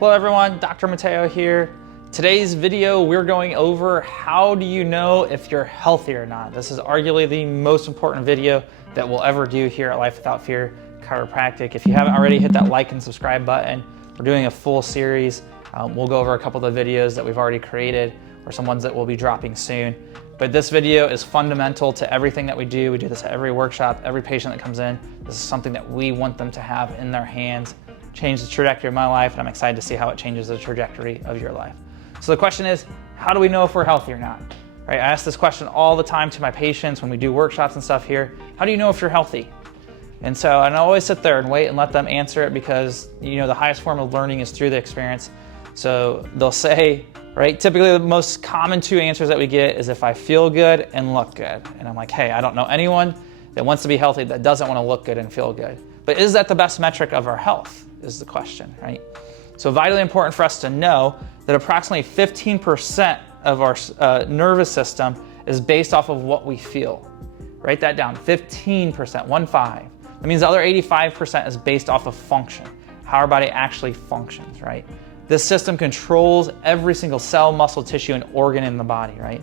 Hello everyone, Dr. Mateo here. Today's video, we're going over how do you know if you're healthy or not. This is arguably the most important video that we'll ever do here at Life Without Fear Chiropractic. If you haven't already, hit that like and subscribe button. We're doing a full series. We'll go over a couple of the videos that we've already created or some ones that we'll be dropping soon. But this video is fundamental to everything that we do. We do this at every workshop, every patient that comes in. This is something that we want them to have in their hands, change the trajectory of my life, and I'm excited to see how it changes the trajectory of your life. So the question is, how do we know if we're healthy or not? Right? I ask this question all the time to my patients when we do workshops and stuff here. How do you know if you're healthy? And I always sit there and wait and let them answer it because the highest form of learning is through the experience. So they'll say, right, typically the most common two answers that we get is if I feel good and look good. And I'm like, hey, I don't know anyone that wants to be healthy that doesn't want to look good and feel good. But is that the best metric of our health is the question, right? So vitally important for us to know that approximately 15% of our nervous system is based off of what we feel. Write that down, 15%, 1-5. That means the other 85% is based off of function, how our body actually functions, right? This system controls every single cell, muscle, tissue, and organ in the body, right?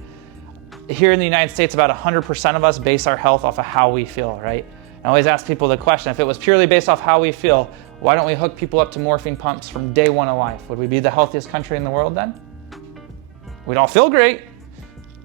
Here in the United States, about 100% of us base our health off of how we feel, right? I always ask people the question, if it was purely based off how we feel, why don't we hook people up to morphine pumps from day one of life? Would we be the healthiest country in the world then? We'd all feel great.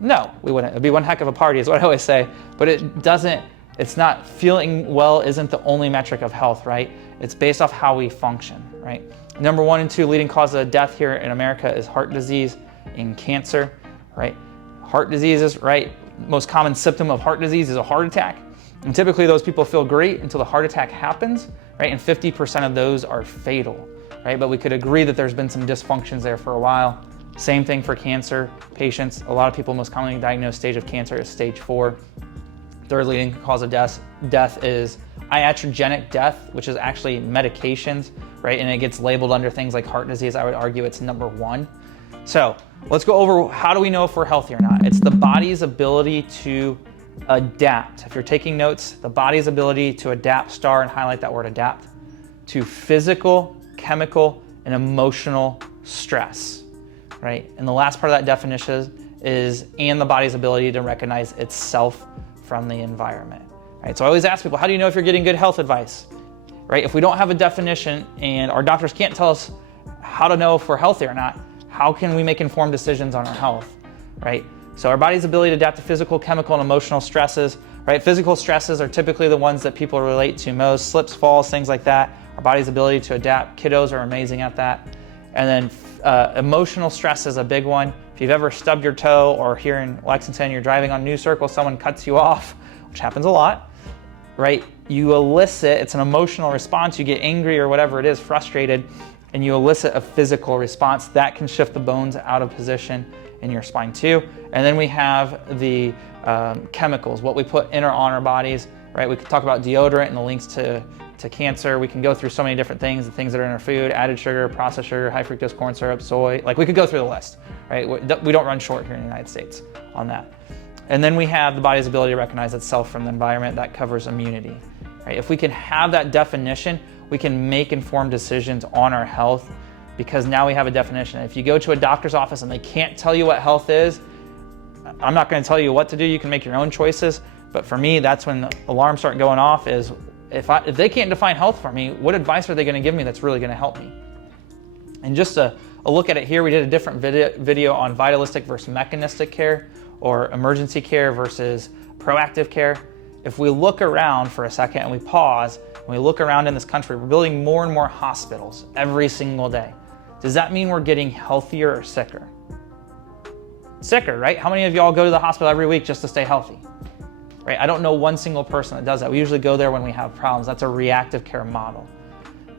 No, we wouldn't. It'd be one heck of a party is what I always say, but it's not, feeling well isn't the only metric of health, right? It's based off how we function, right? Number 1 and 2 leading cause of death here in America is heart disease and cancer, right? Heart diseases, right? Most common symptom of heart disease is a heart attack. And typically those people feel great until the heart attack happens, right? And 50% of those are fatal, right? But we could agree that there's been some dysfunctions there for a while. Same thing for cancer patients. A lot of people most commonly diagnosed stage of cancer is stage 4. Third leading cause of death is iatrogenic death, which is actually medications, right? And it gets labeled under things like heart disease. I would argue it's number 1. So let's go over how do we know if we're healthy or not. It's the body's ability to adapt. If you're taking notes, the body's ability to adapt, star and highlight that word adapt, to physical, chemical, and emotional stress, right? And the last part of that definition is and the body's ability to recognize itself from the environment, right? So I always ask people, how do you know if you're getting good health advice, right? If we don't have a definition and our doctors can't tell us how to know if we're healthy or not, how can we make informed decisions on our health, right? So our body's ability to adapt to physical, chemical, and emotional stresses, right? Physical stresses are typically the ones that people relate to most, slips, falls, things like that. Our body's ability to adapt, kiddos are amazing at that. And then emotional stress is a big one. If you've ever stubbed your toe, or here in Lexington, you're driving on New Circle, someone cuts you off, which happens a lot, right? You elicit, it's an emotional response, you get angry or whatever it is, frustrated, and you elicit a physical response that can shift the bones out of position in your spine too. And then we have the chemicals, what we put in or on our bodies, right? We could talk about deodorant and the links to cancer. We can go through so many different things, the things that are in our food, added sugar, processed sugar, high fructose corn syrup, soy, like we could go through the list, right? We don't run short here in the United States on that. And then we have the body's ability to recognize itself from the environment. That covers immunity, right? If we can have that definition, we can make informed decisions on our health because now we have a definition. If you go to a doctor's office and they can't tell you what health is, I'm not going to tell you what to do. You can make your own choices. But for me, that's when the alarms start going off is if they can't define health for me, what advice are they going to give me that's really going to help me? And just a look at it here, we did a different video on vitalistic versus mechanistic care or emergency care versus proactive care. If we look around for a second and we pause, and we look around in this country, we're building more and more hospitals every single day. Does that mean we're getting healthier or sicker? Sicker, right? How many of y'all go to the hospital every week just to stay healthy? Right? I don't know one single person that does that. We usually go there when we have problems. That's a reactive care model.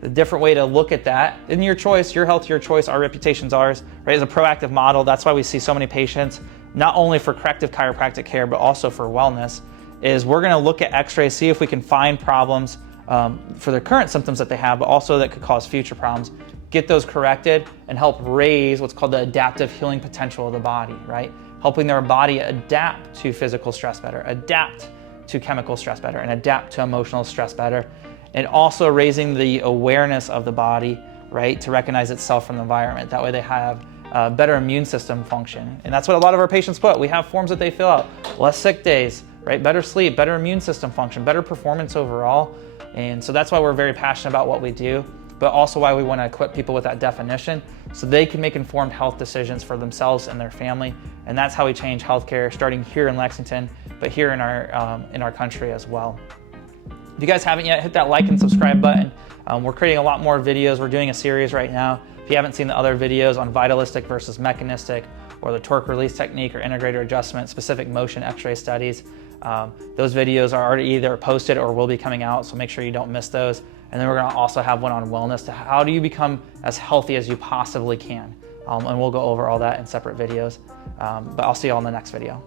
The different way to look at that, in your choice, your health, your choice, our reputation's ours, right? As a proactive model, that's why we see so many patients, not only for corrective chiropractic care, but also for wellness, is we're gonna look at x-rays, see if we can find problems for the current symptoms that they have, but also that could cause future problems, get those corrected and help raise what's called the adaptive healing potential of the body, right? Helping their body adapt to physical stress better, adapt to chemical stress better, and adapt to emotional stress better. And also raising the awareness of the body right, to recognize itself from the environment. That way they have better immune system function. And that's what a lot of our patients put. We have forms that they fill out. Less sick days, right? Better sleep, better immune system function, better performance overall. And so that's why we're very passionate about what we do, but also why we want to equip people with that definition so they can make informed health decisions for themselves and their family. And that's how we change healthcare, starting here in Lexington, but here in our country as well. If you guys haven't yet, hit that like and subscribe button. We're creating a lot more videos. We're doing a series right now. If you haven't seen the other videos on vitalistic versus mechanistic, or the torque release technique or integrator adjustment, specific motion x-ray studies, those videos are already either posted or will be coming out, so make sure you don't miss those. And then we're gonna also have one on wellness, to how do you become as healthy as you possibly can. And we'll go over all that in separate videos. But I'll see you all in the next video.